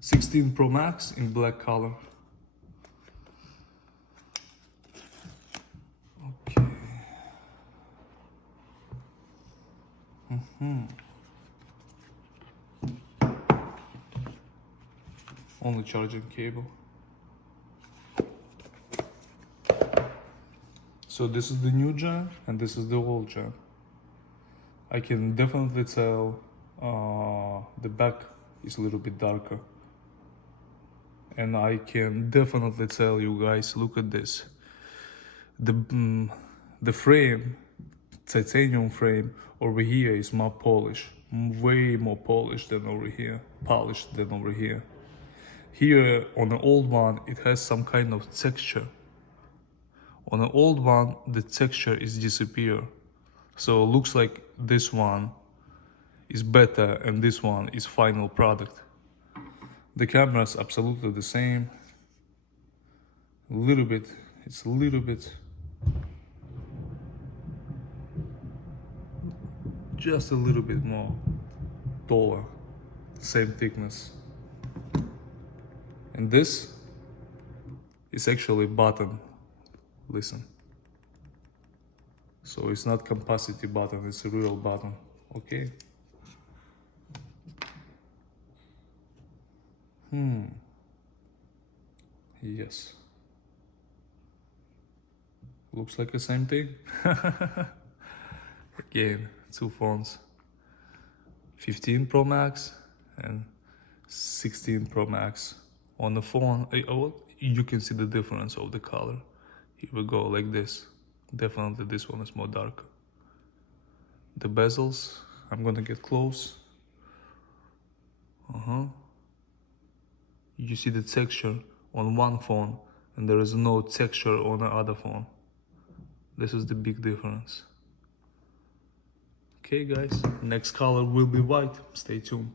16 Pro Max in black color. Okay. Only charging cable. So this is the new gen and this is the old gen. I can definitely tell the back is a little bit darker. And I can definitely tell you guys, look at this. The frame, titanium frame over here is more polished, way more polished than over here, polished than over here. Here on the old one, it has some kind of texture. On the old one, the texture is disappear. So it looks like this one is better and this one is final product. The camera is absolutely the same. It's a little bit, just a little bit more taller, same thickness. And this is actually button, listen. So it's not capacity button, it's a real button, okay? Yes. Looks like the same thing. Again, two phones. 15 Pro Max and 16 Pro Max. On the phone, you can see the difference of the color. Here we go, like this. Definitely this one is more dark. The bezels, I'm gonna get close. You see the texture on one phone and there is no texture on the other phone. This is the big difference. Okay guys, next color will be white. Stay tuned.